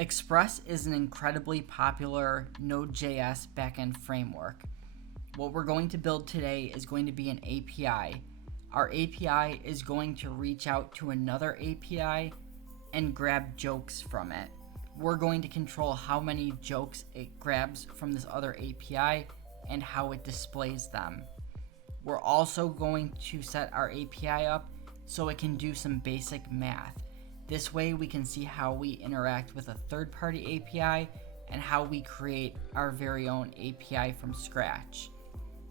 Express is an incredibly popular Node.js backend framework. What we're going to build today is going to be an API. Our API is going to reach out to another API and grab jokes from it. We're going to control how many jokes it grabs from this other API and how it displays them. We're also going to set our API up so it can do some basic math. This way we can see how we interact with a third-party API and how we create our very own API from scratch.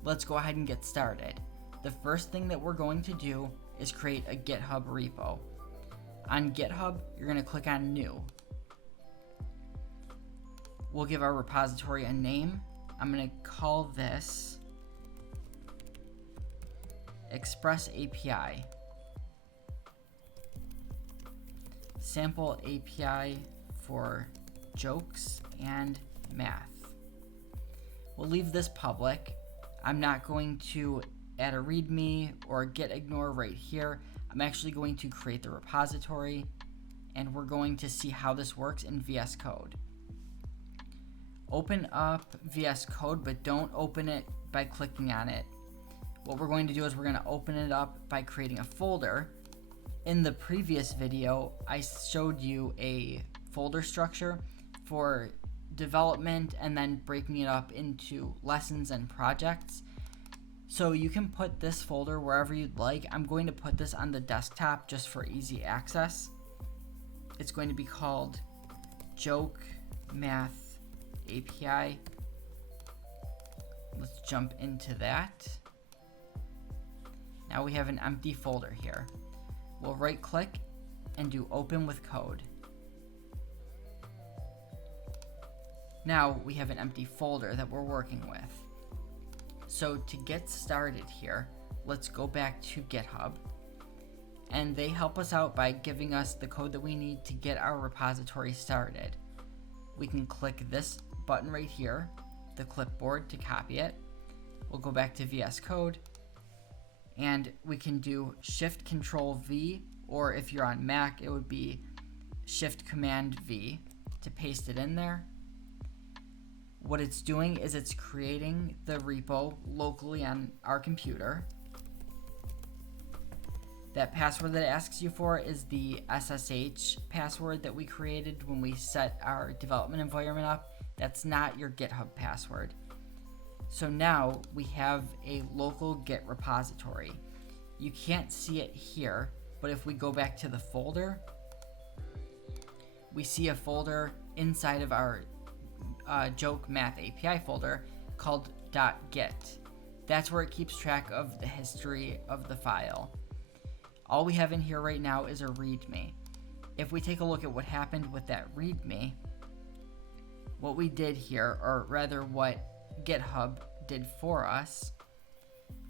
Let's go ahead and get started. The first thing that we're going to do is create a GitHub repo. On GitHub, you're going to click on New. We'll give our repository a name. I'm going to call this Express API. Sample API for jokes and math. We'll leave this public. I'm not going to add a README or a get ignore right here. I'm actually going to create the repository, and we're going to see how this works in VS Code. Open up VS Code, but don't open it by clicking on it. What we're going to do is we're going to open it up by creating a folder. In the previous video, I showed you a folder structure for development and then breaking it up into lessons and projects. So you can put this folder wherever you'd like. I'm going to put this on the desktop just for easy access. It's going to be called Joke Math API. Let's jump into that. Now we have an empty folder here. We'll right click and do open with code. Now we have an empty folder that we're working with. So to get started here, let's go back to GitHub. And they help us out by giving us the code that we need to get our repository started. We can click this button right here, the clipboard, to copy it. We'll go back to VS Code. And we can do Shift Control V, or if you're on Mac, it would be Shift Command V to paste it in there. What it's doing is it's creating the repo locally on our computer. That password that it asks you for is the SSH password that we created when we set our development environment up. That's not your GitHub password. So now we have a local Git repository. You can't see it here, but if we go back to the folder, we see a folder inside of our Joke Math API folder called .git. That's where it keeps track of the history of the file. All we have in here right now is a README. If we take a look at what happened with that README, what we did here, or rather what GitHub did for us,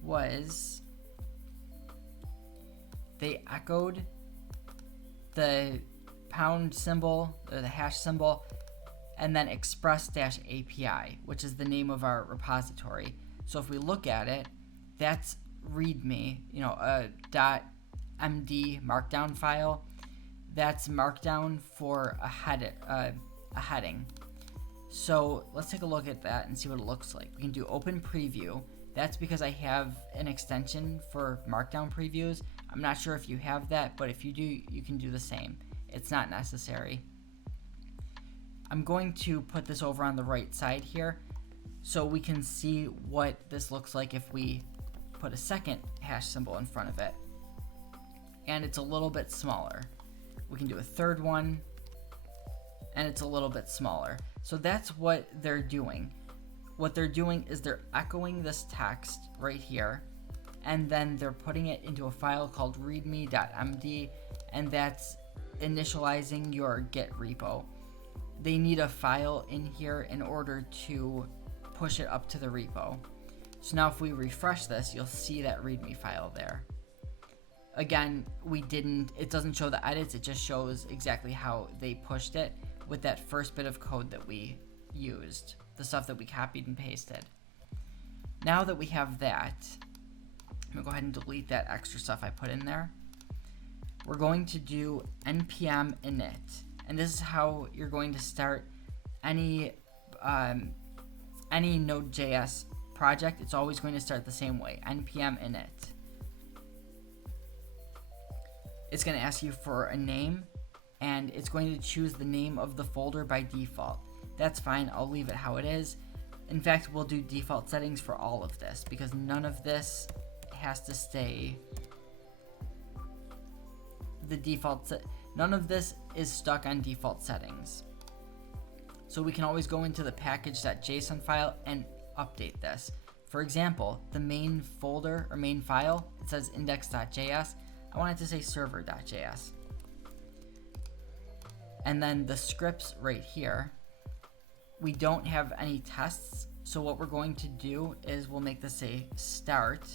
was they echoed the pound symbol or the hash symbol and then Express.API, which is the name of our repository. So if we look at it, that's README, a .md markdown file. That's markdown for a heading. So let's take a look at that and see what it looks like. We can do open preview. That's because I have an extension for markdown previews. I'm not sure if you have that, but if you do, you can do the same. It's not necessary. I'm going to put this over on the right side here so we can see what this looks like if we put a second hash symbol in front of it. And it's a little bit smaller. We can do a third one, and it's a little bit smaller. So that's what they're doing. What they're doing is they're echoing this text right here, and then they're putting it into a file called readme.md, and that's initializing your Git repo. They need a file in here in order to push it up to the repo. So now if we refresh this, you'll see that README file there. Again, it doesn't show the edits, it just shows exactly how they pushed it with that first bit of code that we used, the stuff that we copied and pasted. Now that we have that, I'm gonna go ahead and delete that extra stuff I put in there. We're going to do npm init, And this is how you're going to start any Node.js project. It's always going to start the same way, npm init. It's going to ask you for a name, and it's going to choose the name of the folder by default. That's fine, I'll leave it how it is. In fact, we'll do default settings for all of this, because none of this has to stay the default none of this is stuck on default settings. So we can always go into the package.json file and update this. For example, the main folder or main file, it says index.js. I want it to say server.js. And then the scripts right here, we don't have any tests. So what we're going to do is we'll make this say start.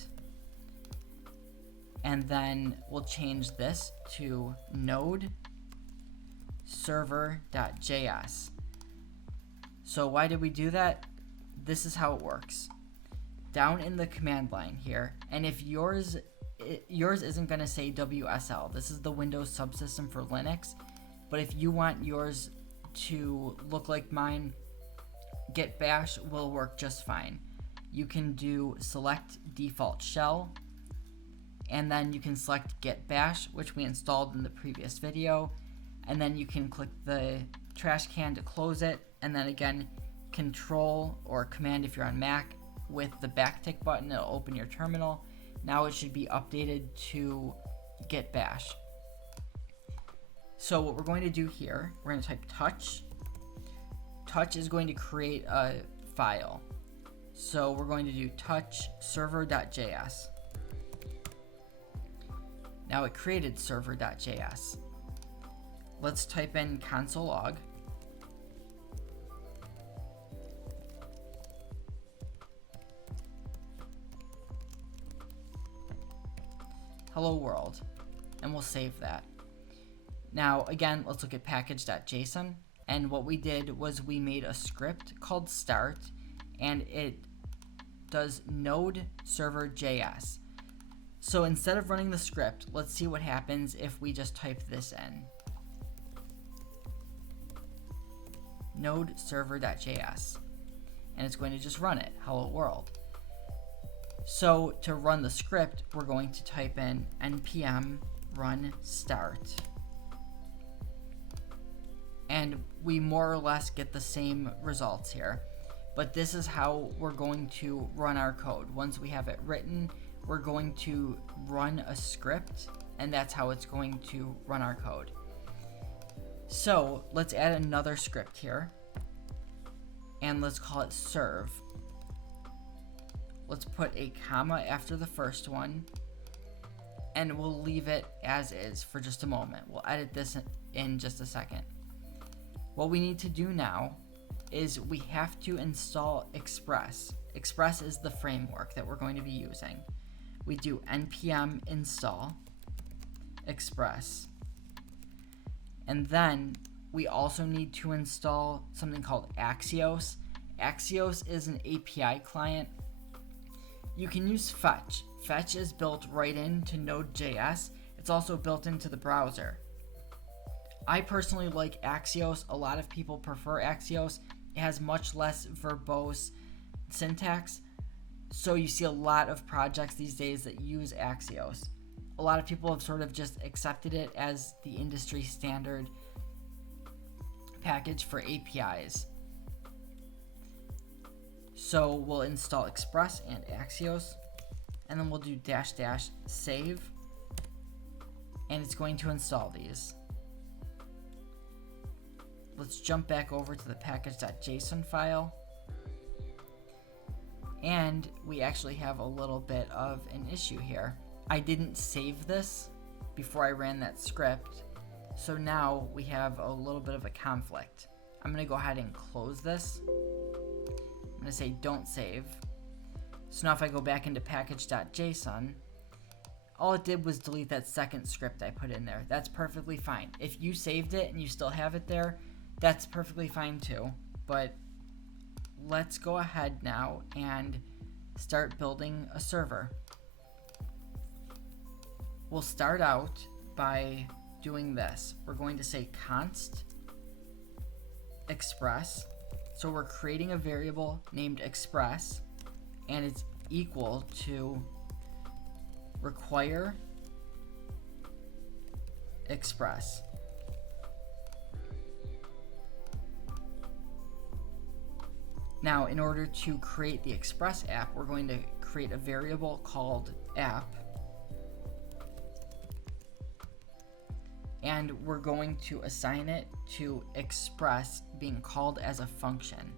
And then we'll change this to node server.js. So why did we do that? This is how it works. Down in the command line here, and if yours isn't going to say WSL, this is the Windows subsystem for Linux, but if you want yours to look like mine, git bash will work just fine. You can do select default shell, and then you can select git bash, which we installed in the previous video, and then you can click the trash can to close it, and then again control or command if you're on Mac with the backtick button, it'll open your terminal. Now it should be updated to git bash. So what we're going to do here, we're going to type touch. Touch is going to create a file. So we're going to do touch server.js. Now it created server.js. Let's type in console log. Hello world, and we'll save that. Now again, let's look at package.json, and what we did was we made a script called start, and it does node server.js. So instead of running the script, let's see what happens if we just type this in. Node server.js, and it's going to just run it, hello world. So to run the script, we're going to type in npm run start. And we more or less get the same results here. But this is how we're going to run our code. Once we have it written, we're going to run a script, and that's how it's going to run our code. So let's add another script here, and let's call it serve. Let's put a comma after the first one, and we'll leave it as is for just a moment. We'll edit this in just a second. What we need to do now is we have to install Express. Express is the framework that we're going to be using. We do npm install Express. And then we also need to install something called Axios. Axios is an API client. You can use Fetch. Fetch is built right into Node.js. It's also built into the browser. I personally like Axios. A lot of people prefer Axios. It has much less verbose syntax. So you see a lot of projects these days that use Axios. A lot of people have sort of just accepted it as the industry standard package for APIs. So we'll install Express and Axios, and then we'll do -- save, and it's going to install these. Let's jump back over to the package.json file, and we actually have a little bit of an issue here. I didn't save this before I ran that script, so now we have a little bit of a conflict. I'm going to go ahead and close this. I'm going to say don't save. So now if I go back into package.json, all it did was delete that second script I put in there. That's perfectly fine. If you saved it and you still have it there, that's perfectly fine too. But let's go ahead now and start building a server. We'll start out by doing this. We're going to say const express. So we're creating a variable named express, and it's equal to require express. Now, in order to create the Express app, we're going to create a variable called app, and we're going to assign it to express being called as a function.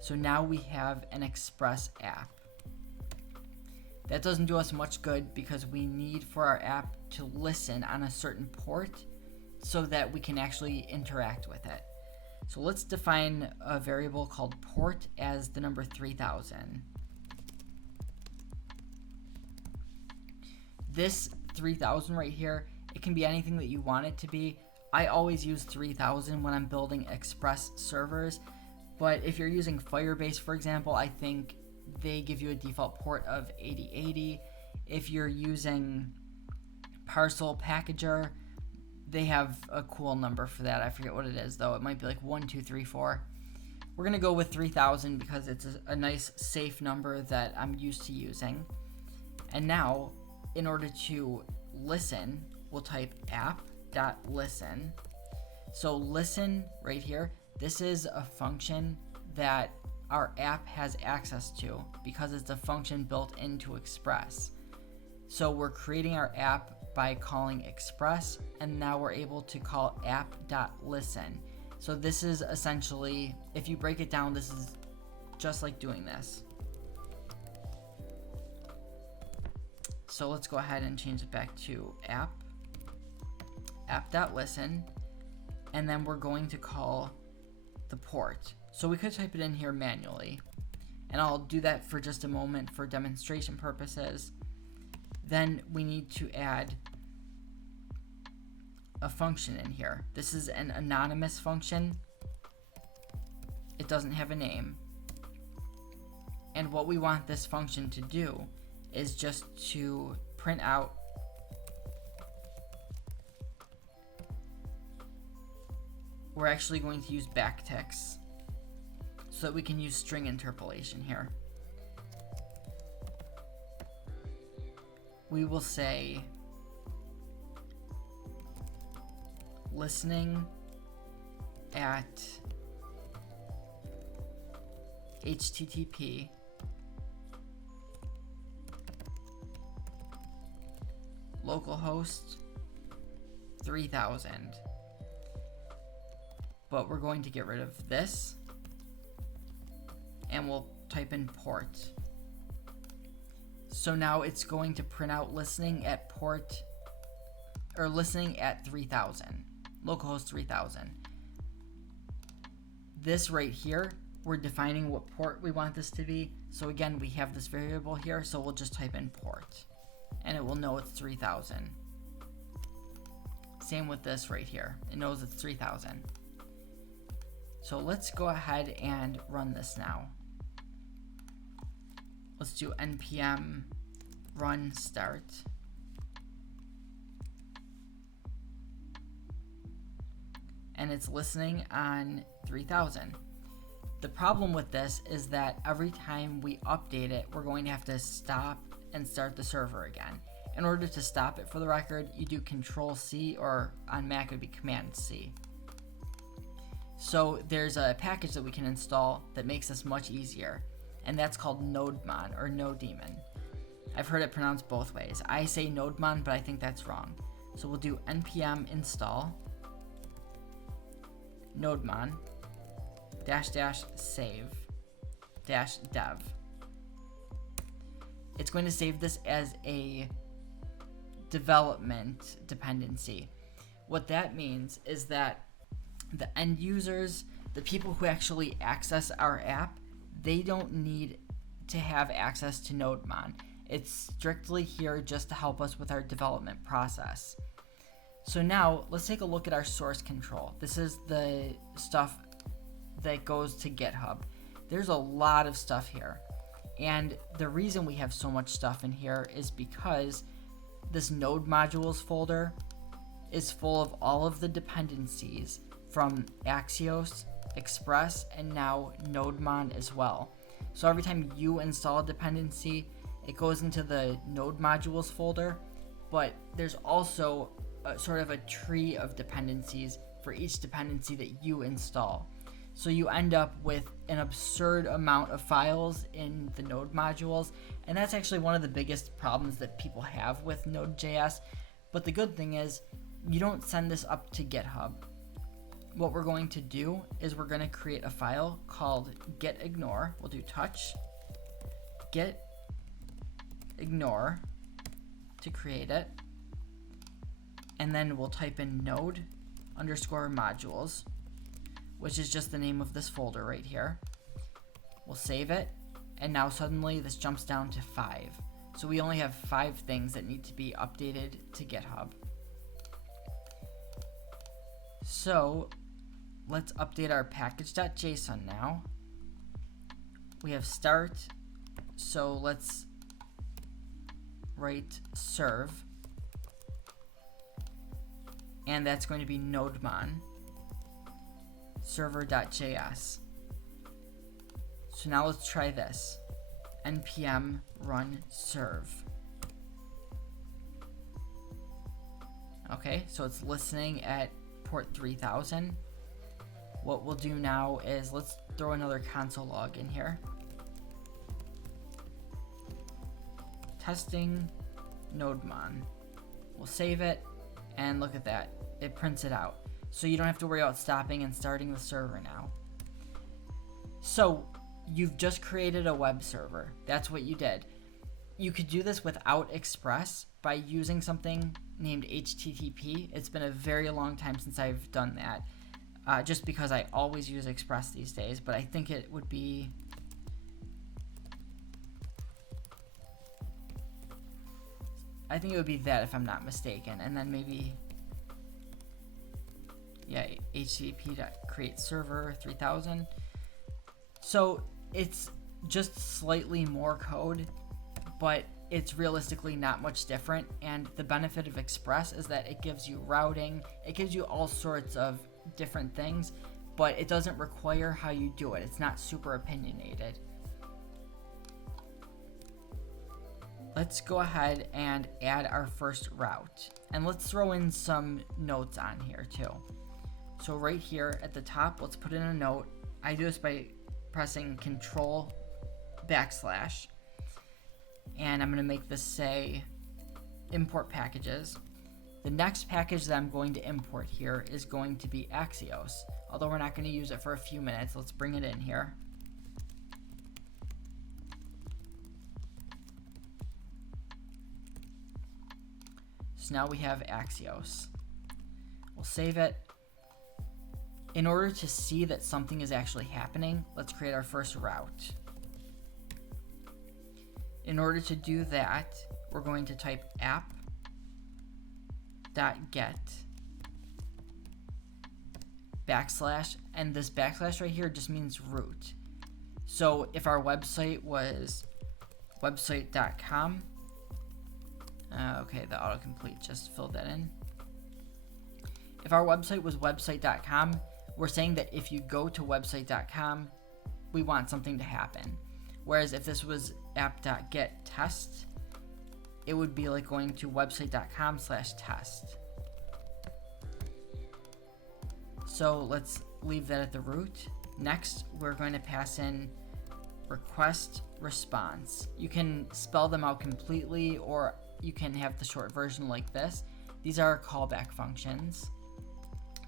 So now we have an Express app. That doesn't do us much good because we need for our app to listen on a certain port so that we can actually interact with it. So let's define a variable called port as the number 3000. This 3000 right here, it can be anything that you want it to be. I always use 3000 when I'm building Express servers, but if you're using Firebase, for example, I think they give you a default port of 8080. If you're using Parcel Packager, they have a cool number for that. I forget what it is though. It might be like 1234. We're gonna go with 3000 because it's a nice safe number that I'm used to using. And now, in order to listen, we'll type app.listen. So listen right here, this is a function that our app has access to because it's a function built into Express. So we're creating our app by calling Express, and now we're able to call app.listen. So this is essentially, if you break it down, this is just like doing this. So let's go ahead and change it back to app.listen, and then we're going to call the port. So we could type it in here manually, and I'll do that for just a moment for demonstration purposes. Then we need to add a function in here. This is an anonymous function. It doesn't have a name. And what we want this function to do is just to print out we're actually going to use backticks so that we can use string interpolation here. We will say listening at HTTP localhost 3000. But we're going to get rid of this and we'll type in port. So now it's going to print out listening at port, or listening at 3000, localhost 3000. This right here, we're defining what port we want this to be. So again, we have this variable here, so we'll just type in port and it will know it's 3000. Same with this right here, it knows it's 3000. So let's go ahead and run this now. Let's do npm run start. And it's listening on 3000. The problem with this is that every time we update it, we're going to have to stop and start the server again. In order to stop it, for the record, you do Control-C, or on Mac it would be Command-C. So there's a package that we can install that makes this much easier, and that's called Nodemon or Nodemon. I've heard it pronounced both ways. I say Nodemon, but I think that's wrong. So we'll do npm install Nodemon --save -dev. It's going to save this as a development dependency. What that means is that the end users, the people who actually access our app, they don't need to have access to Nodemon. It's strictly here just to help us with our development process. So now let's take a look at our source control. This is the stuff that goes to GitHub. There's a lot of stuff here. And the reason we have so much stuff in here is because this node modules folder is full of all of the dependencies from Axios, Express, and now NodeMon as well. So every time you install a dependency, it goes into the Node modules folder, but there's also sort of a tree of dependencies for each dependency that you install. So you end up with an absurd amount of files in the Node modules, and that's actually one of the biggest problems that people have with Node.js. But the good thing is, you don't send this up to GitHub. What we're going to do is we're going to create a file called getignore. We'll do touch getignore to create it, and then we'll type in node_modules, which is just the name of this folder right here. We'll save it, and now suddenly this jumps down to 5. So we only have 5 things that need to be updated to GitHub. So let's update our package.json now. We have start, so let's write serve, and that's going to be NodeMon server.js. So now let's try this. npm run serve. Okay, so it's listening at port 3000. What we'll do now is let's throw another console log in here. Testing NodeMon. We'll save it, and look at that. It prints it out. So you don't have to worry about stopping and starting the server now. So you've just created a web server. That's what you did. You could do this without Express by using something named HTTP. It's been a very long time since I've done that, just because I always use Express these days, but I think it would be... that if I'm not mistaken, and then maybe... yeah, http.create server 3000. So it's just slightly more code, but it's realistically not much different. And the benefit of Express is that it gives you routing, it gives you all sorts of different things, but it doesn't require how you do it. It's not super opinionated. Let's go ahead and add our first route, and let's throw in some notes on here too. So right here at the top, let's put in a note. I do this by pressing Control \, and I'm going to make this say import packages. The next package that I'm going to import here is going to be Axios. Although we're not going to use it for a few minutes, let's bring it in here. So now we have Axios. We'll save it. In order to see that something is actually happening, let's create our first route. In order to do that, we're going to type app.get \, and this \, right here just means root. So if our website was website.com, okay, the autocomplete just filled that in. If our website was website.com, we're saying that if you go to website.com, we want something to happen. Whereas if this was app.get test, it would be like going to website.com/test. So let's leave that at the root. Next, we're going to pass in request response. You can spell them out completely, or you can have the short version like this. These are callback functions.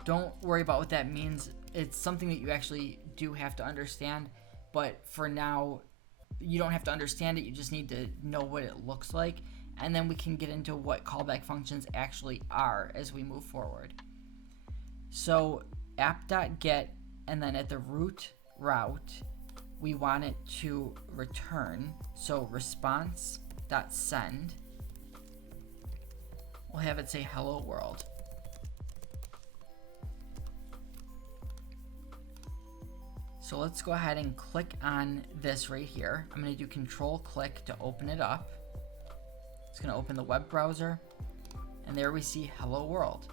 Don't worry about what that means. It's something that you actually do have to understand, but for now, you don't have to understand it. You just need to know what it looks like, and then we can get into what callback functions actually are as we move forward. So app.get, and then at the root route, we want it to return. So response.send. We'll have it say hello world. So let's go ahead and click on this right here. I'm going to do control click to open it up. It's going to open the web browser, and there we see hello world.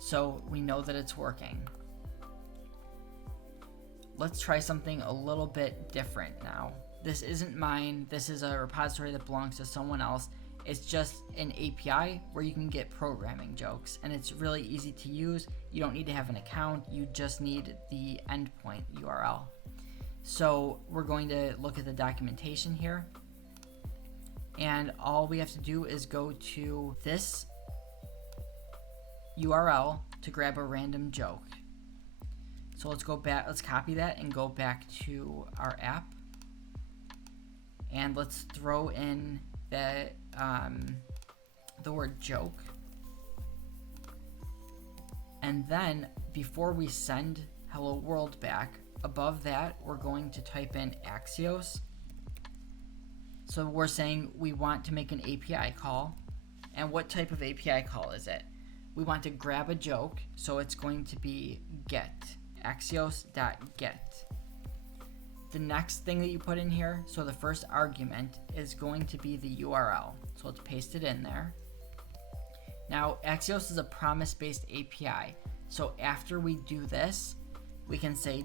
So we know that it's working. Let's try something a little bit different now. This isn't mine. This is a repository that belongs to someone else. It's just an API where you can get programming jokes, and it's really easy to use. You don't need to have an account. You just need the endpoint URL. So we're going to look at the documentation here, and all we have to do is go to this URL to grab a random joke. So let's go back, let's copy that and go back to our app, and let's throw in the word joke. And then before we send hello world back, above that we're going to type in Axios. So we're saying we want to make an API call. And what type of API call is it? We want to grab a joke, so it's going to be get, axios.get. The next thing that you put in here, so the first argument is going to be the URL. So let's paste it in there. Now, Axios is a promise-based API. So after we do this, we can say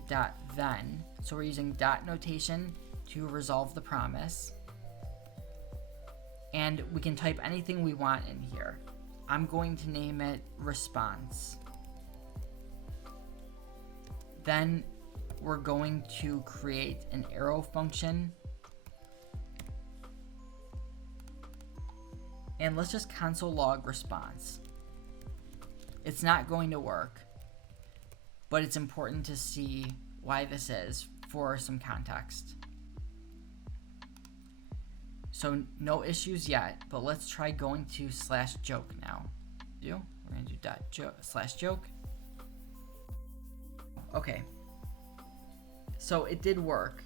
.then. So we're using dot notation to resolve the promise. And we can type anything we want in here. I'm going to name it response. Then we're going to create an arrow function. And let's just console log response. It's not going to work, but it's important to see why this is for some context. So no issues yet, but let's try going to /joke now. We're going to do /joke. Okay. So it did work.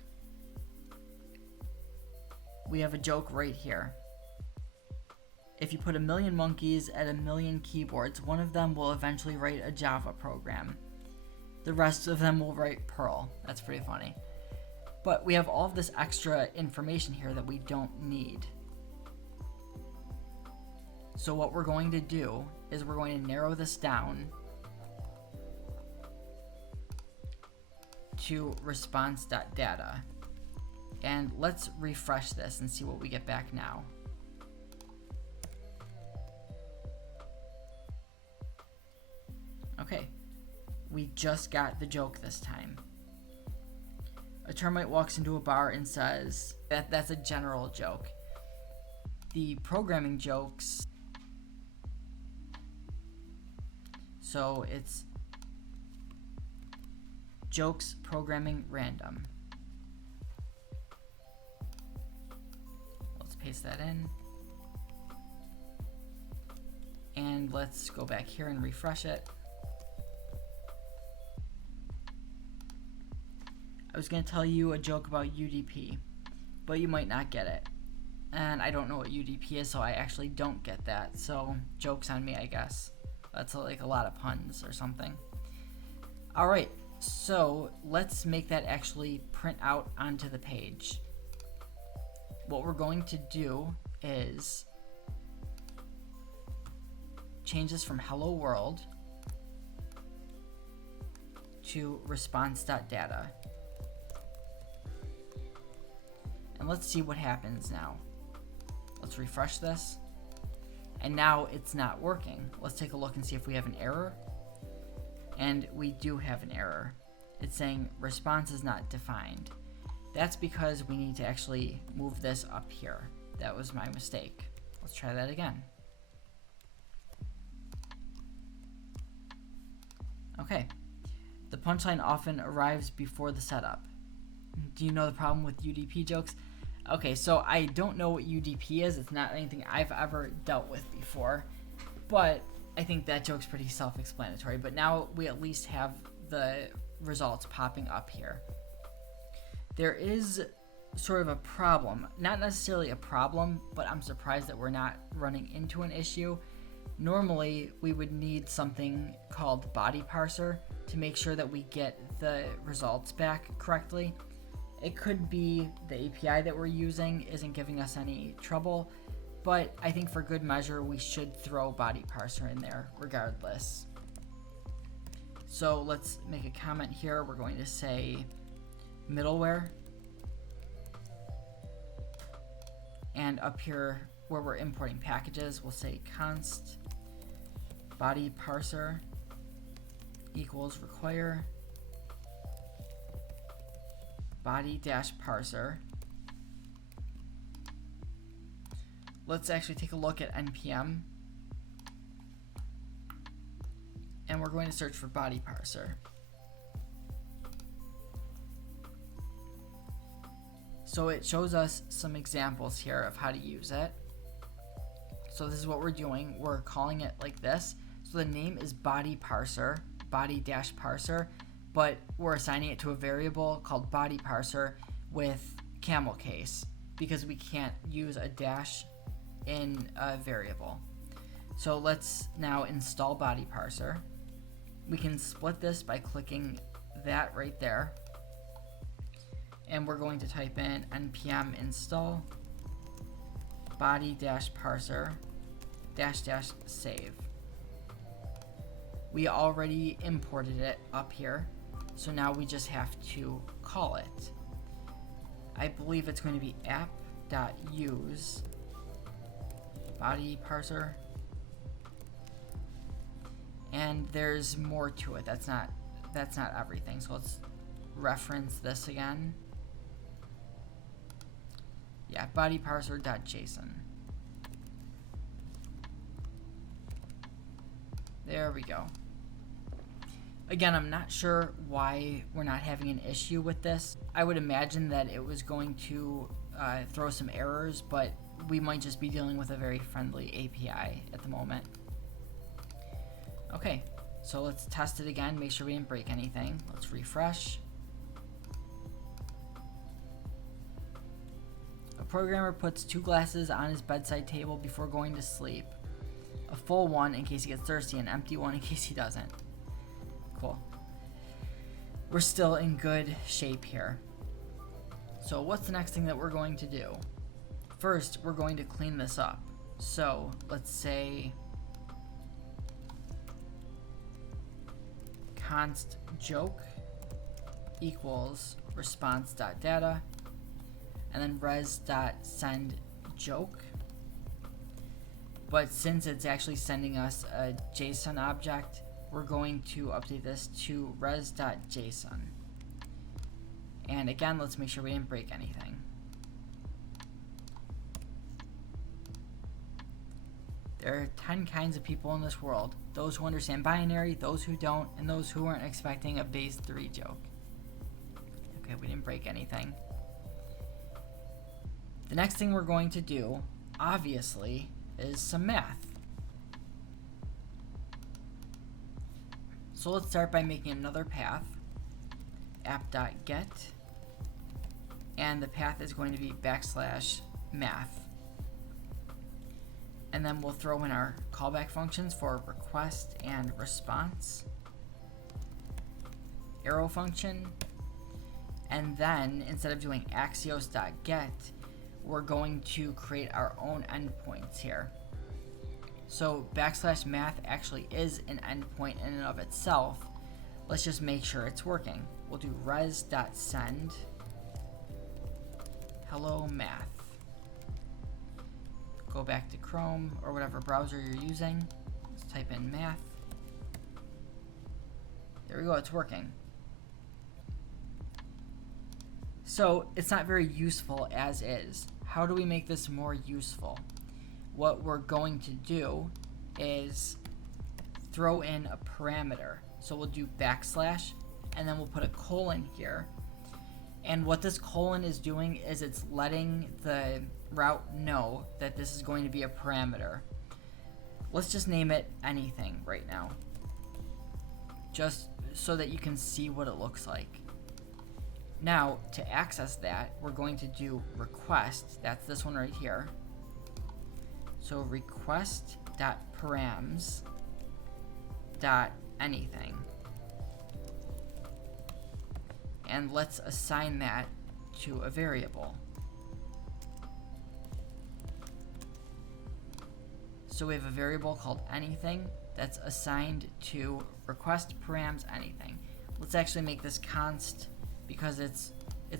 We have a joke right here. If you put 1,000,000 monkeys at 1,000,000 keyboards, one of them will eventually write a Java program. The rest of them will write Perl. That's pretty funny. But we have all of this extra information here that we don't need. So what we're going to do is we're going to narrow this down to response.data. And let's refresh this and see what we get back now. Okay, we just got the joke this time. A termite walks into a bar and says, that's a general joke. The programming jokes, so it's jokes programming random. Let's paste that in. And let's go back here and refresh it. I was going to tell you a joke about UDP, but you might not get it. And I don't know what UDP is, so I actually don't get that. So joke's on me, I guess. That's like a lot of puns or something. All right, so let's make that actually print out onto the page. What we're going to do is change this from hello world to response.data. And let's see what happens now. Let's refresh this. And now it's not working. Let's take a look and see if we have an error. And we do have an error. It's saying response is not defined. That's because we need to actually move this up here. That was my mistake. Let's try that again. Okay. The punchline often arrives before the setup. Do you know the problem with UDP jokes? Okay, so I don't know what UDP is. It's not anything I've ever dealt with before, but I think that joke's pretty self-explanatory. But now we at least have the results popping up here. There is sort of a problem, not necessarily a problem, but I'm surprised that we're not running into an issue. Normally, we would need something called body parser to make sure that we get the results back correctly. It could be the API that we're using isn't giving us any trouble, but I think for good measure, we should throw body parser in there regardless. So let's make a comment here. We're going to say middleware. And up here where we're importing packages, we'll say const body parser equals require body dash parser. Let's actually take a look at npm, and we're going to search for body parser. So it shows us some examples here of how to use it. So this is what we're doing. We're calling it like this. So the name is body parser, body dash parser, but we're assigning it to a variable called body parser with camel case because we can't use a dash in a variable. So let's now install body parser. We can split this by clicking that right there. And we're going to type in npm install body dash parser dash dash save. We already imported it up here, so now we just have to call it. I believe it's going to be app.use body parser, and there's more to it. That's not everything. So let's reference this again. Yeah, body parser.json. There we go. Again, I'm not sure why we're not having an issue with this. I would imagine that it was going to throw some errors, but we might just be dealing with a very friendly API at the moment. Okay, so let's test it again, make sure we didn't break anything. Let's refresh. A programmer puts 2 glasses on his bedside table before going to sleep. A full one in case he gets thirsty, an empty one in case he doesn't. Cool. We're still in good shape here. So what's the next thing that we're going to do? First, we're going to clean this up. So let's say const joke equals response.data and then res.send joke. But since it's actually sending us a JSON object, we're going to update this to res.json. And again, let's make sure we didn't break anything. There are 10 kinds of people in this world. Those who understand binary, those who don't, and those who aren't expecting a base 3 joke. Okay, we didn't break anything. The next thing we're going to do, obviously, is some math. So let's start by making another path, app.get, and the path is going to be \math. And then we'll throw in our callback functions for request and response, arrow function, and then instead of doing axios.get, we're going to create our own endpoints here. So \math actually is an endpoint in and of itself. Let's just make sure it's working. We'll do res.send hello math. Go back to Chrome or whatever browser you're using. Let's type in math. There we go, it's working. So it's not very useful as is. How do we make this more useful? What we're going to do is throw in a parameter. So we'll do \, and then we'll put a colon here. And what this colon is doing is it's letting the route know that this is going to be a parameter. Let's just name it anything right now, just so that you can see what it looks like. Now, to access that, we're going to do request. That's this one right here. So request.params.anything. And let's assign that to a variable. So we have a variable called anything that's assigned to request params anything. Let's actually make this const because it's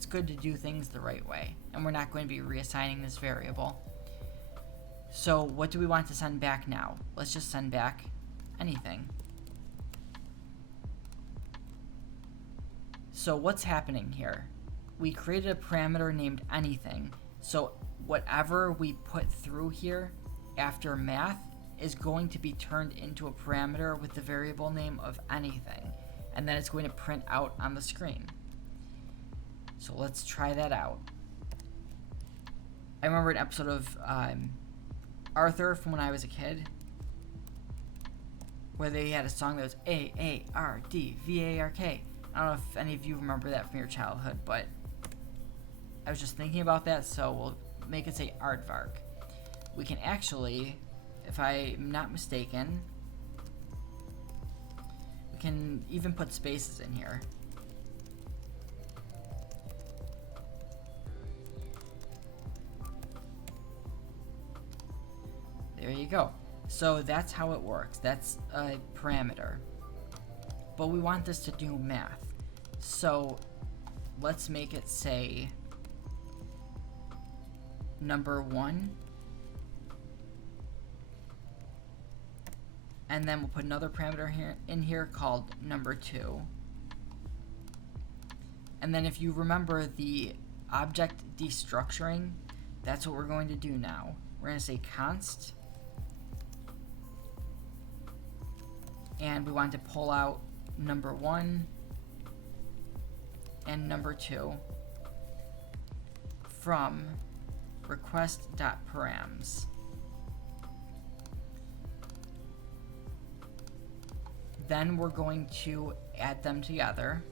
good to do things the right way, and we're not going to be reassigning this variable. So what do we want to send back now? Let's just send back anything. So what's happening here? We created a parameter named anything, so whatever we put through here after math is going to be turned into a parameter with the variable name of anything, and then it's going to print out on the screen. So let's try that out. I remember an episode of Arthur from when I was a kid, where they had a song that was A-A-R-D-V-A-R-K. I don't know if any of you remember that from your childhood, but I was just thinking about that, so we'll make it say aardvark. We can actually, if I'm not mistaken, we can even put spaces in here. There you go. So that's how it works. That's a parameter. But we want this to do math. So let's make it say number 1. And then we'll put another parameter in here called number 2. And then if you remember the object destructuring, that's what we're going to do now. We're going to say const, and we want to pull out number 1 and number 2 from request.params. Then we're going to add them together.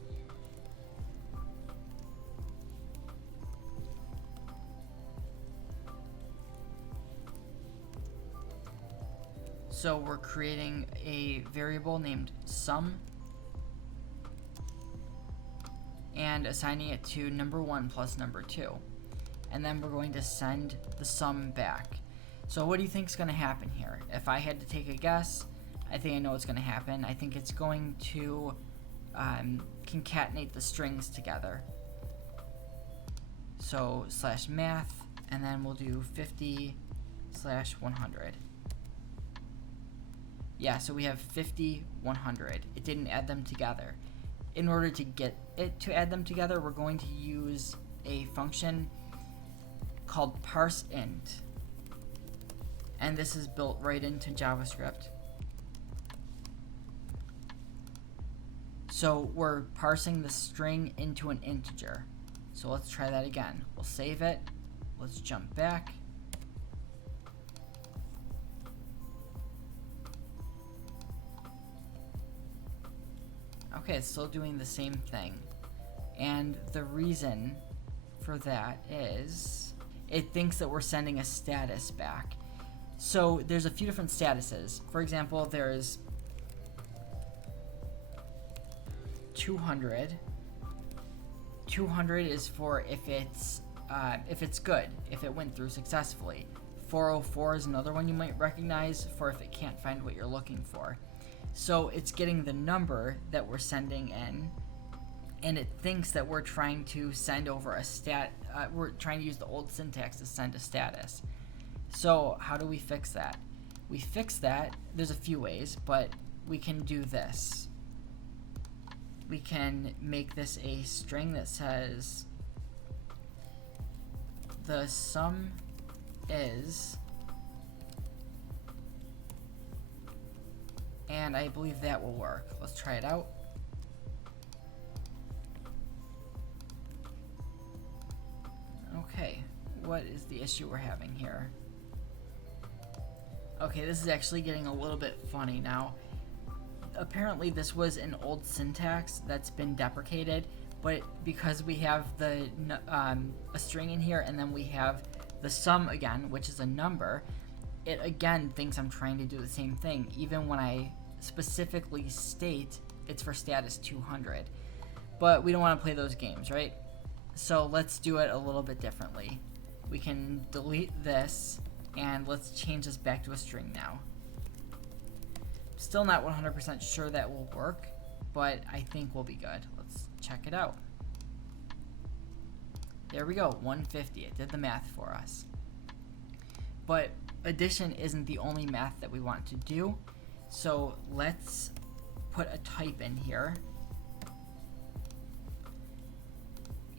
So we're creating a variable named sum and assigning it to number 1 plus number 2. And then we're going to send the sum back. So what do you think is going to happen here? If I had to take a guess, I think I know what's going to happen. I think it's going to concatenate the strings together. So /math, and then we'll do 50/100. Yeah, so we have 50, 100. It didn't add them together. In order to get it to add them together, we're going to use a function called parseInt. And this is built right into JavaScript. So we're parsing the string into an integer. So let's try that again. We'll save it. Let's jump back. Okay, it's still doing the same thing. And the reason for that is it thinks that we're sending a status back. So there's a few different statuses. For example, there's 200. 200 is for if it's good, if it went through successfully. 404 is another one you might recognize for if it can't find what you're looking for. So it's getting the number that we're sending in, and it thinks that we're trying to send over a we're trying to use the old syntax to send a status. So how do we fix that? We fix that, there's a few ways, but we can do this. We can make this a string that says the sum is, and I believe that will work. Let's try it out. Okay, what is the issue we're having here? Okay, this is actually getting a little bit funny now. Apparently this was an old syntax that's been deprecated, but because we have the a string in here and then we have the sum again, which is a number, it again thinks I'm trying to do the same thing, even when I specifically state it's for status 200. But we don't want to play those games, right? So let's do it a little bit differently. We can delete this, and let's change this back to a string now. Still not 100% sure that will work, but I think we'll be good. Let's check it out. There we go, 150. It did the math for us. But addition isn't the only math that we want to do, so let's put a type in here.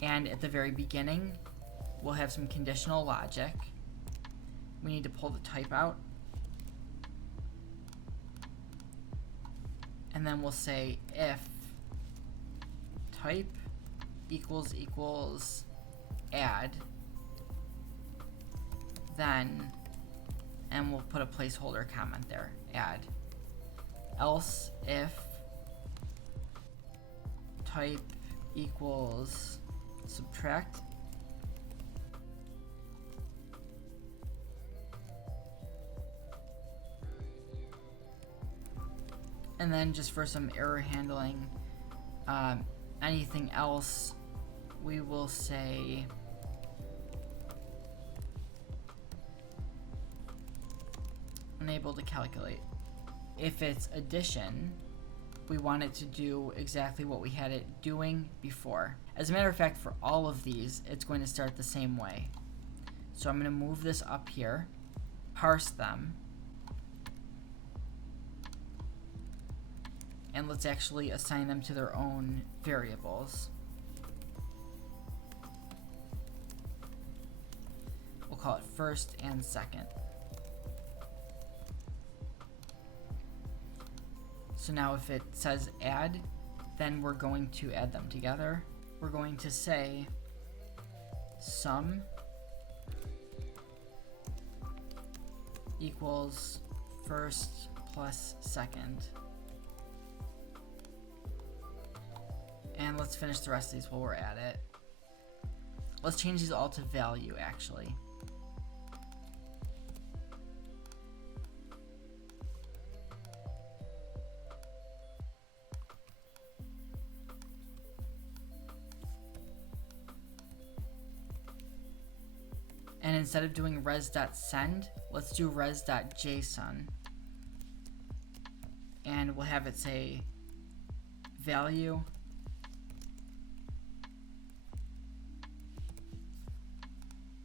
And at the very beginning, we'll have some conditional logic. We need to pull the type out. And then we'll say if type equals add, then, and we'll put a placeholder comment there, add. Else if type equals subtract, and then just for some error handling, anything else, we will say unable to calculate. If it's addition, we want it to do exactly what we had it doing before. As a matter of fact, for all of these, it's going to start the same way. So I'm going to move this up here, parse them, and let's actually assign them to their own variables. We'll call it first and second. So now if it says add, then we're going to add them together. We're going to say sum equals first plus second. And let's finish the rest of these while we're at it. Let's change these all to value, actually. And instead of doing res.send, let's do res.json. And we'll have it say value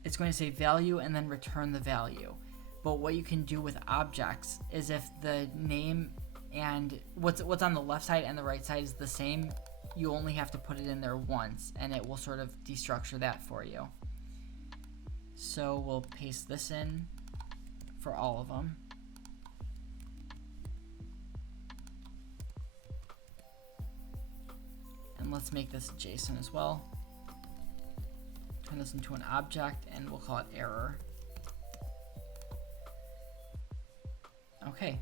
it's going to say value and then return the value. But what you can do with objects is if the name and what's on the left side and the right side is the same, you only have to put it in there once and it will sort of destructure that for you. So we'll paste this in for all of them. And let's make this JSON as well. Turn this into an object and we'll call it error. Okay,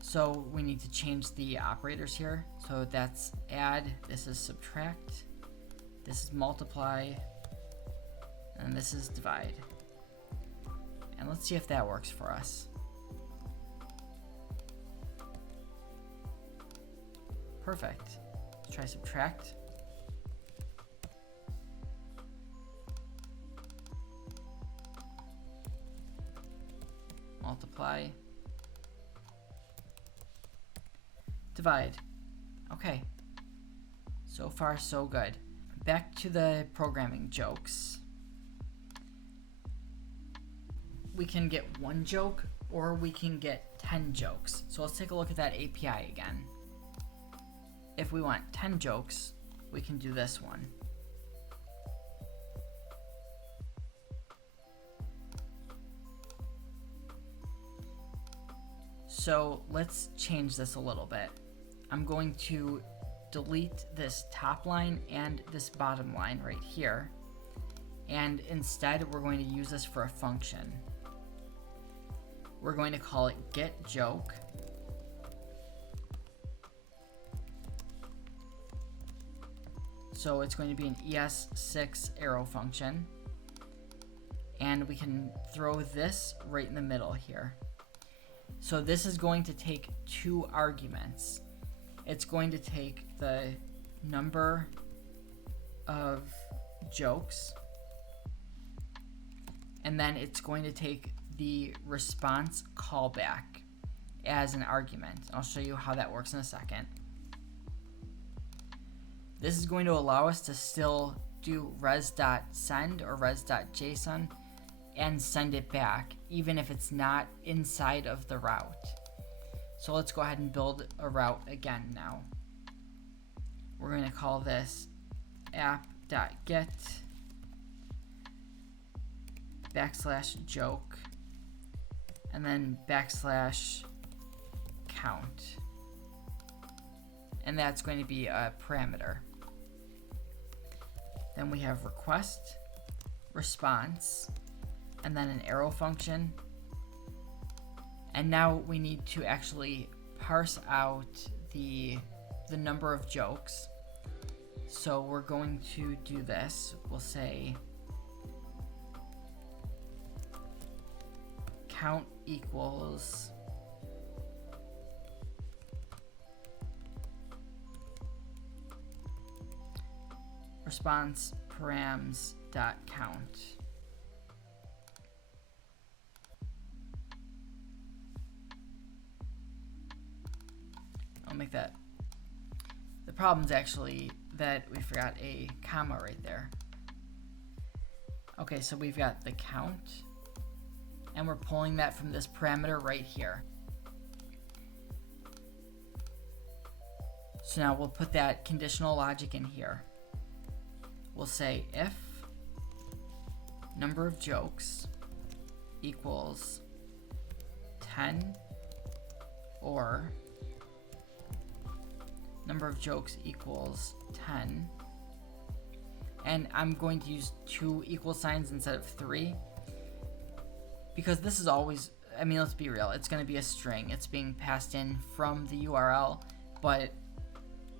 so we need to change the operators here. So that's add, this is subtract, this is multiply, and this is divide. And let's see if that works for us. Perfect. Let's try subtract. Multiply. Divide. Okay. So far, so good. Back to the programming jokes. We can get one joke or we can get 10 jokes. So let's take a look at that API again. If we want 10 jokes, we can do this one. So let's change this a little bit. I'm going to delete this top line and this bottom line right here. And instead, we're going to use this for a function. We're going to call it getJoke. So it's going to be an ES6 arrow function. And we can throw this right in the middle here. So this is going to take 2 arguments. It's going to take the number of jokes, and then it's going to take the response callback. as an argument. I'll show you how that works in a second. This is going to allow us to still do res.send or res.json and send it back, even if it's not inside of the route. So let's go ahead and build a route again now. We're going to call this app.get \joke and then \count. And that's going to be a parameter. Then we have request, response, and then an arrow function. And now we need to actually parse out the number of jokes. So we're going to do this. We'll say count equals response params dot count. I'll make that. The problem's actually that we forgot a comma right there. Okay, so we've got the count, and we're pulling that from this parameter right here. So now we'll put that conditional logic in here. We'll say if number of jokes equals 10 or number of jokes equals 10, and I'm going to use 2 equal signs instead of 3 because this is always, I mean, let's be real, it's going to be a string. It's being passed in from the URL, but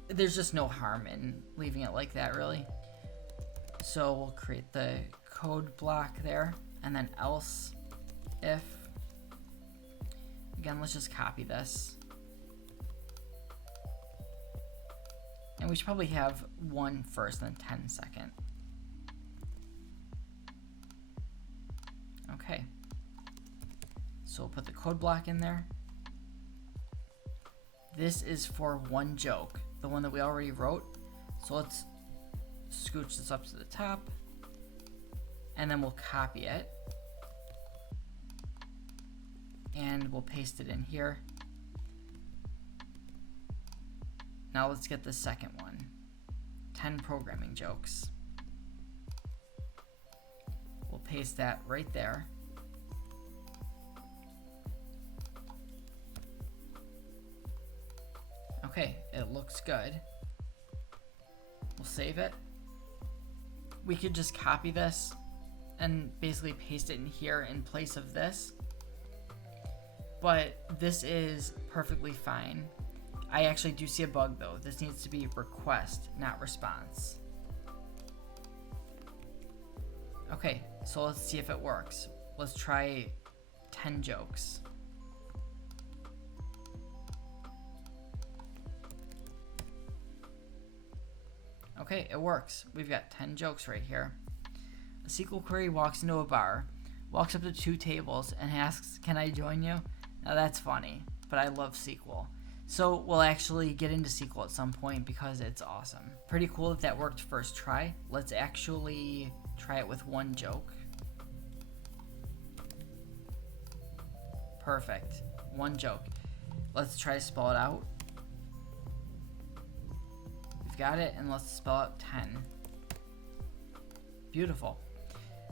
there's just no harm in leaving it like that, really. So we'll create the code block there, and then else if, again, let's just copy this. And we should probably have 1 first and then 10 second. Okay. So we'll put the code block in there. This is for one joke, the one that we already wrote. So let's scooch this up to the top, and then we'll copy it. And we'll paste it in here. Now let's get the second one. 10 programming jokes. We'll paste that right there. Okay, it looks good. We'll save it. We could just copy this and basically paste it in here in place of this. But this is perfectly fine. I actually do see a bug though. This needs to be request, not response. Okay, so let's see if it works. Let's try 10 jokes. Okay, it works. We've got 10 jokes right here. A SQL query walks into a bar, walks up to 2 tables, and asks, "Can I join you?" Now that's funny, but I love SQL. So we'll actually get into SQL at some point because it's awesome. Pretty cool if that worked first try. Let's actually try it with 1 joke. Perfect. 1 joke. Let's try to spell it out. We've got it, and let's spell out 10. Beautiful.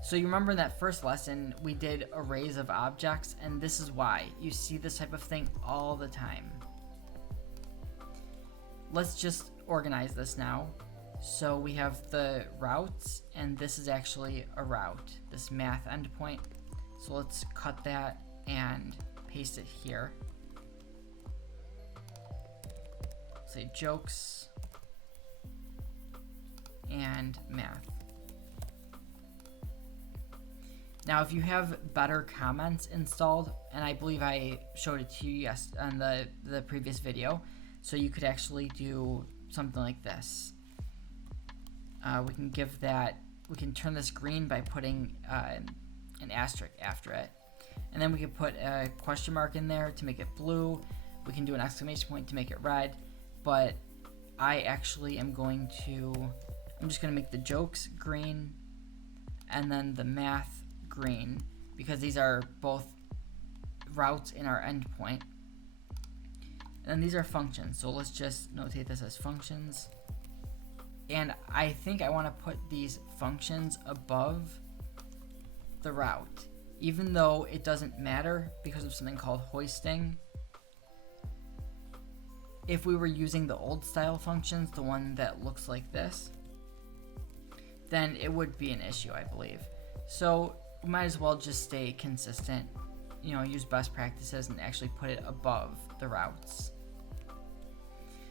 So you remember in that first lesson, we did arrays of objects, and this is why. You see this type of thing all the time. Let's just organize this now. So we have the routes, and this is actually a route, this math endpoint. So let's cut that and paste it here. Say jokes and math. Now, if you have better comments installed, and I believe I showed it to you on the previous video, so you could actually do something like this. We can turn this green by putting an asterisk after it. And then we can put a question mark in there to make it blue. We can do an exclamation point to make it red. But I actually am going to, I'm just going to make the jokes green and then the math green, because these are both routes in our endpoint. And these are functions, so let's just notate this as functions. And I think I want to put these functions above the route, even though it doesn't matter because of something called hoisting. If we were using the old style functions, the one that looks like this, then it would be an issue, I believe. So we might as well just stay consistent, use best practices and actually put it above the routes.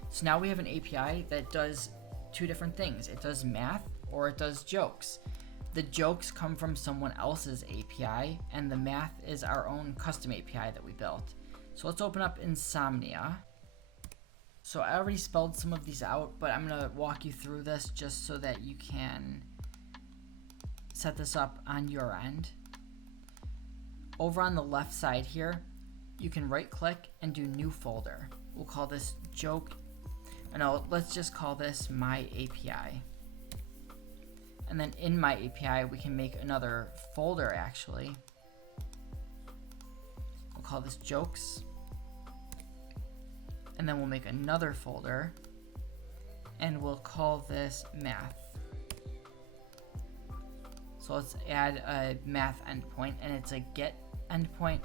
So now we have an API that does two different things. It does math or it does jokes. The jokes come from someone else's API, and the math is our own custom API that we built. So let's open up Insomnia. So I already spelled some of these out, but I'm going to walk you through this just so that you can set this up on your end. Over on the left side here, you can right click and do new folder. We'll call this joke. No, let's just call this my API. And then in my API, we can make another folder actually. We'll call this jokes. And then we'll make another folder and we'll call this math. So let's add a math endpoint, and it's a get endpoint.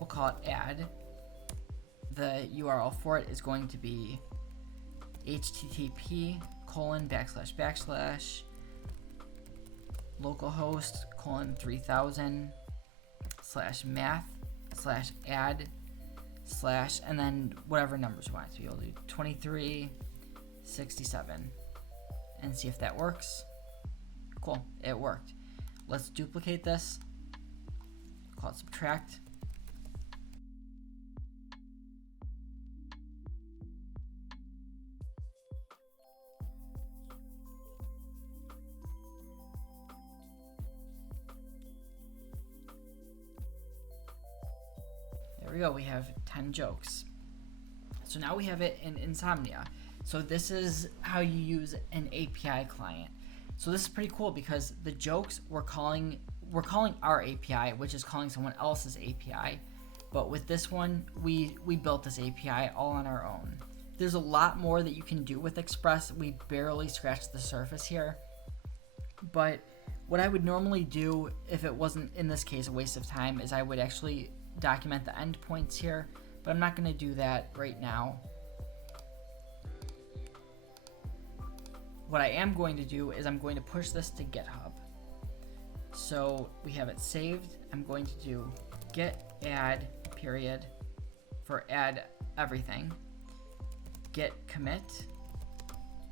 We'll call it add. The URL for it is going to be http:// localhost :3000/math/add/ and then whatever numbers you want it to be. We'll do 2367 and see if that works. Cool, it worked. Let's duplicate this. Call it subtract. There we go, we have 10 jokes. So now we have it in Insomnia. So this is how you use an API client. So this is pretty cool because the jokes we're calling our API, which is calling someone else's API. But with this one, we built this API all on our own. There's a lot more that you can do with Express. We barely scratched the surface here. But what I would normally do, if it wasn't in this case a waste of time, is I would actually document the endpoints here, but I'm not going to do that right now. What I am going to do is I'm going to push this to GitHub. So we have it saved. I'm going to do git add period for add everything, git commit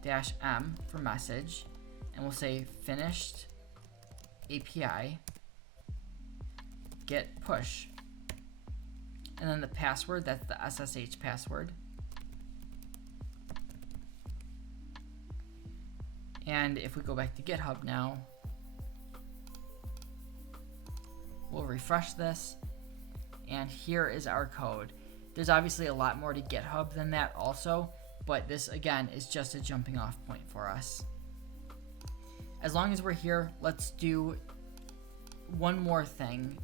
-m for message, and we'll say finished API git push. And then the password, that's the SSH password. And if we go back to GitHub now, we'll refresh this, and here is our code. There's obviously a lot more to GitHub than that also, but this again is just a jumping off point for us. As long as we're here, let's do one more thing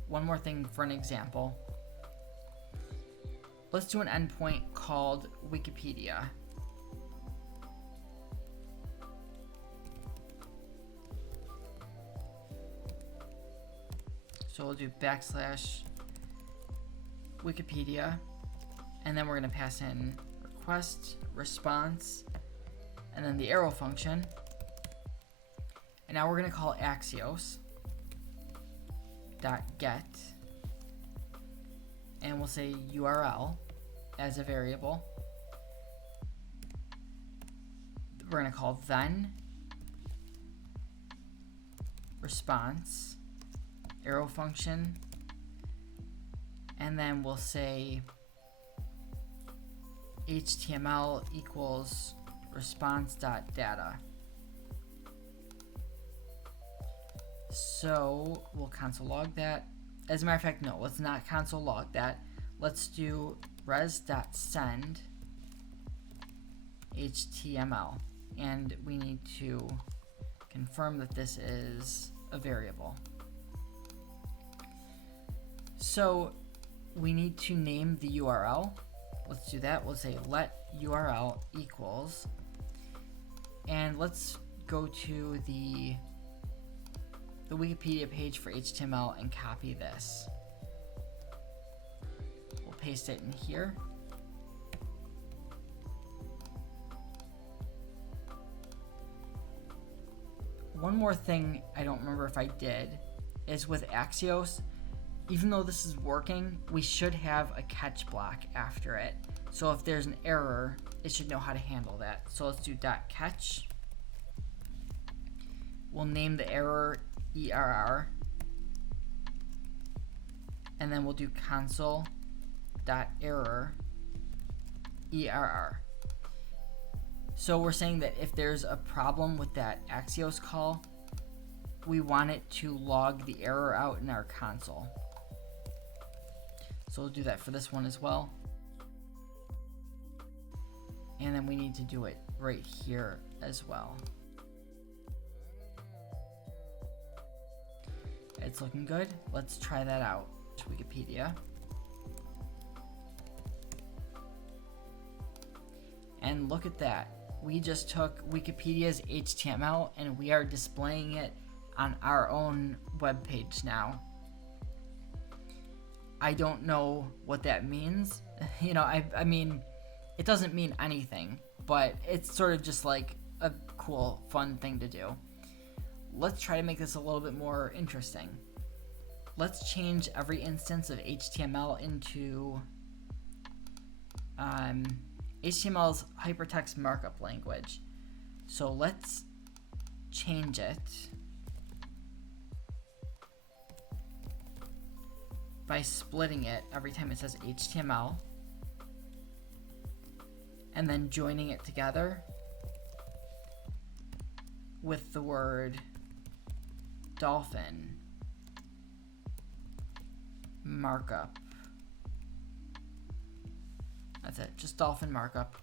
for an example. Let's do an endpoint called Wikipedia. So we'll do \Wikipedia, and then we're going to pass in request, response, and then the arrow function. And now we're going to call Axios.get, and we'll say URL as a variable. We're going to call then response arrow function, and then we'll say HTML equals response.data. So we'll console log that. As a matter of fact, no, let's not console log that. Let's do res.send HTML. And we need to confirm that this is a variable. So we need to name the URL. Let's do that. We'll say let URL equals. And let's go to the Wikipedia page for HTML and copy this. We'll paste it in here. One more thing I don't remember if I did is with Axios, even though this is working, we should have a catch block after it. So if there's an error, it should know how to handle that. So let's do .catch. We'll name the error err, and then we'll do console.error err. So we're saying that if there's a problem with that Axios call, we want it to log the error out in our console. So we'll do that for this one as well. And then we need to do it right here as well. It's looking good. Let's try that out. Wikipedia. And look at that. We just took Wikipedia's HTML and we are displaying it on our own web page now. I don't know what that means. You know, I mean, it doesn't mean anything, but it's sort of just like a cool, fun thing to do. Let's try to make this a little bit more interesting. Let's change every instance of HTML into HTML's hypertext markup language. So let's change it by splitting it every time it says HTML and then joining it together with the word dolphin markup. That's it, just dolphin markup.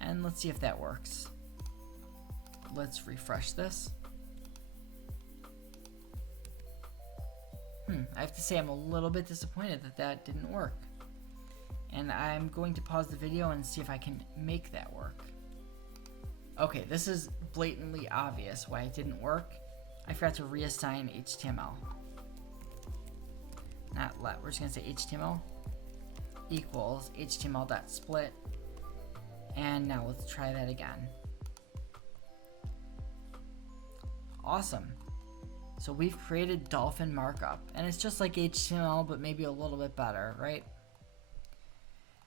And let's see if that works. Let's refresh this. I have to say I'm a little bit disappointed that that didn't work. And I'm going to pause the video and see if I can make that work. Okay, this is blatantly obvious why it didn't work. I forgot to reassign HTML. Not let, we're just gonna say HTML equals HTML.split. And now let's try that again. Awesome. So we've created dolphin markup, and it's just like HTML, but maybe a little bit better, right?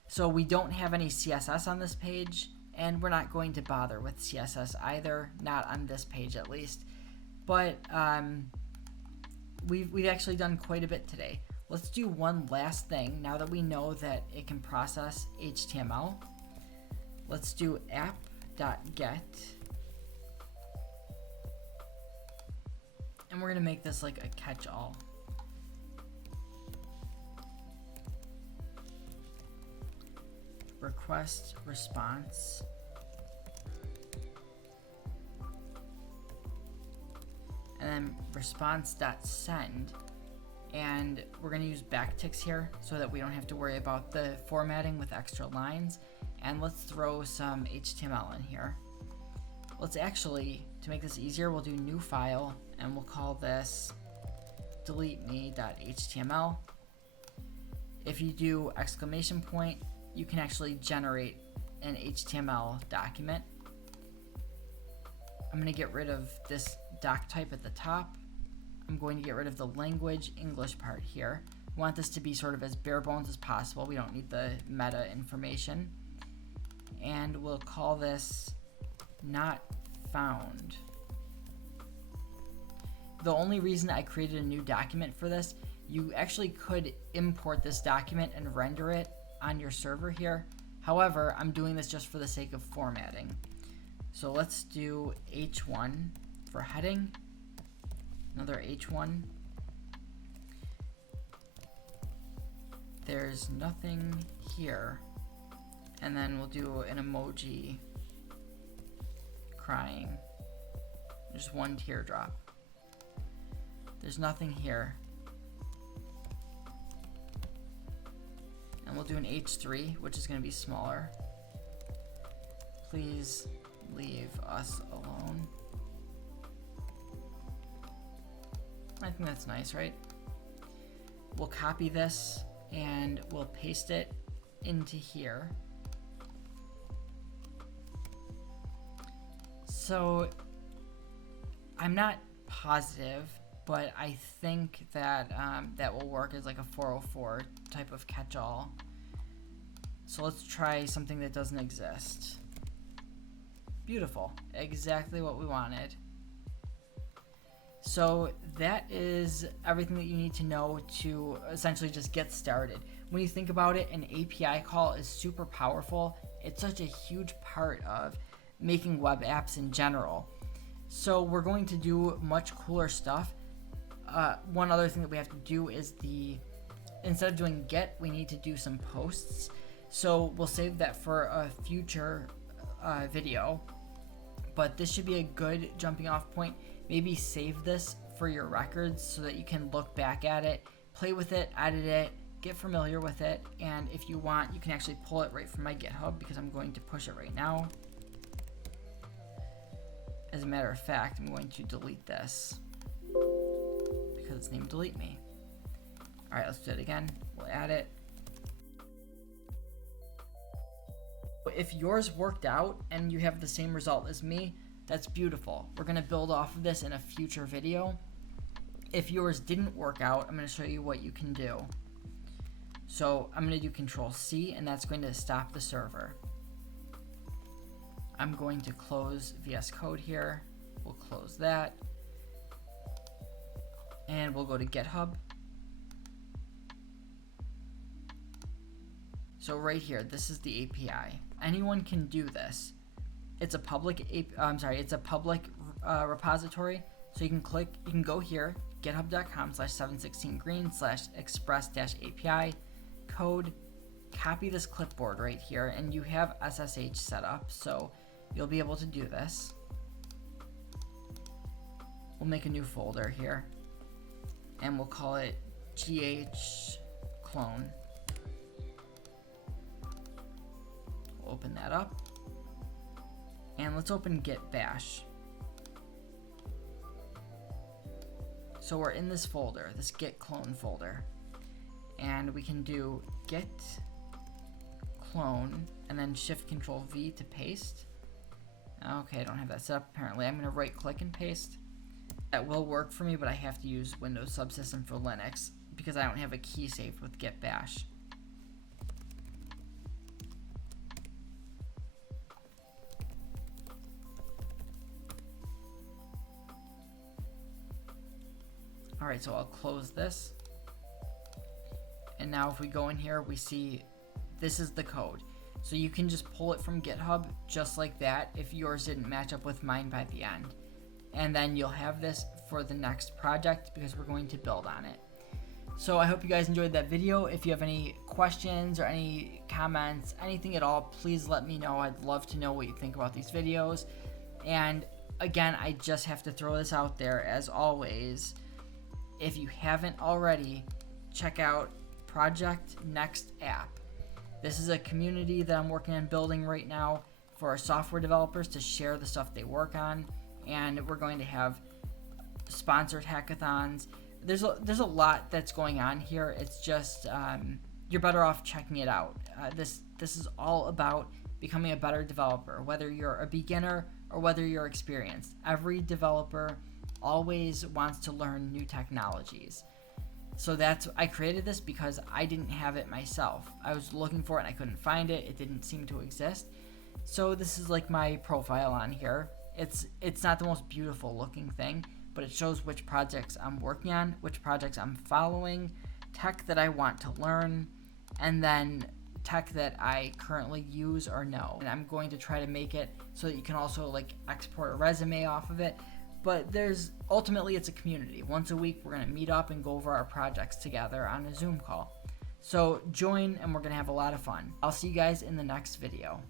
So we don't have any CSS on this page, and we're not going to bother with CSS either, not on this page at least. But we've actually done quite a bit today. Let's do one last thing now that we know that it can process HTML. Let's do app.get. And we're gonna make this like a catch-all. Request response. And then response.send. And we're gonna use backticks here so that we don't have to worry about the formatting with extra lines. And let's throw some HTML in here. Let's actually, to make this easier, we'll do new file and we'll call this deleteme.html. If you do exclamation point, you can actually generate an HTML document. I'm gonna get rid of this doc type at the top. I'm going to get rid of the language English part here. We want this to be sort of as bare bones as possible. We don't need the meta information. And we'll call this not found. The only reason I created a new document for this, you actually could import this document and render it on your server here. However, I'm doing this just for the sake of formatting. So let's do H1 for heading. another H1. There's nothing here. And then we'll do an emoji crying. Just one teardrop. There's nothing here. And we'll do an H3, which is going to be smaller. Please leave us alone. I think that's nice, right? We'll copy this and we'll paste it into here. So I'm not positive, but I think that that will work as like a 404 type of catch-all. So let's try something that doesn't exist. Beautiful, exactly what we wanted. So that is everything that you need to know to essentially just get started. When you think about it, an API call is super powerful. It's such a huge part of making web apps in general. So we're going to do much cooler stuff. One other thing that we have to do is instead of doing get, we need to do some posts. So we'll save that for a future video, but this should be a good jumping off point. Maybe save this for your records so that you can look back at it, play with it, edit it, get familiar with it, and if you want, you can actually pull it right from my GitHub because I'm going to push it right now. As a matter of fact, I'm going to delete this because it's named delete me. All right, let's do it again. We'll add it. If yours worked out and you have the same result as me, that's beautiful. We're gonna build off of this in a future video. If yours didn't work out, I'm gonna show you what you can do. So I'm gonna do Control-C, and that's going to stop the server. I'm going to close VS Code here. We'll close that. And we'll go to GitHub. So right here, this is the API. Anyone can do this. It's a public it's a public repository. So you can go here, github.com/716green/express-API code, copy this clipboard right here, and you have SSH set up, so you'll be able to do this. We'll make a new folder here, and we'll call it gh-clone. We'll open that up. And let's open git bash. So we're in this folder, this git clone folder. And we can do git clone and then shift control V to paste. Okay, I don't have that set up apparently. I'm gonna right click and paste. That will work for me, but I have to use Windows Subsystem for Linux because I don't have a key saved with git bash. Alright, so I'll close this. And now if we go in here, we see this is the code. So you can just pull it from GitHub just like that if yours didn't match up with mine by the end. And then you'll have this for the next project because we're going to build on it. So I hope you guys enjoyed that video. If you have any questions or any comments, anything at all, please let me know. I'd love to know what you think about these videos. And again, I just have to throw this out there as always. If you haven't already, check out ProjectNext.App. This is a community that I'm working on building right now for our software developers to share the stuff they work on, and we're going to have sponsored hackathons. There's a lot that's going on here. It's just you're better off checking it out. This is all about becoming a better developer, whether you're a beginner or whether you're experienced. Every developer always wants to learn new technologies. So I created this because I didn't have it myself. I was looking for it and I couldn't find it. It didn't seem to exist. So this is like my profile on here. It's not the most beautiful looking thing, but it shows which projects I'm working on, which projects I'm following, tech that I want to learn, and then tech that I currently use or know. And I'm going to try to make it so that you can also like export a resume off of it. but ultimately it's a community. Once a week, we're going to meet up and go over our projects together on a Zoom call. So join and we're going to have a lot of fun. I'll see you guys in the next video.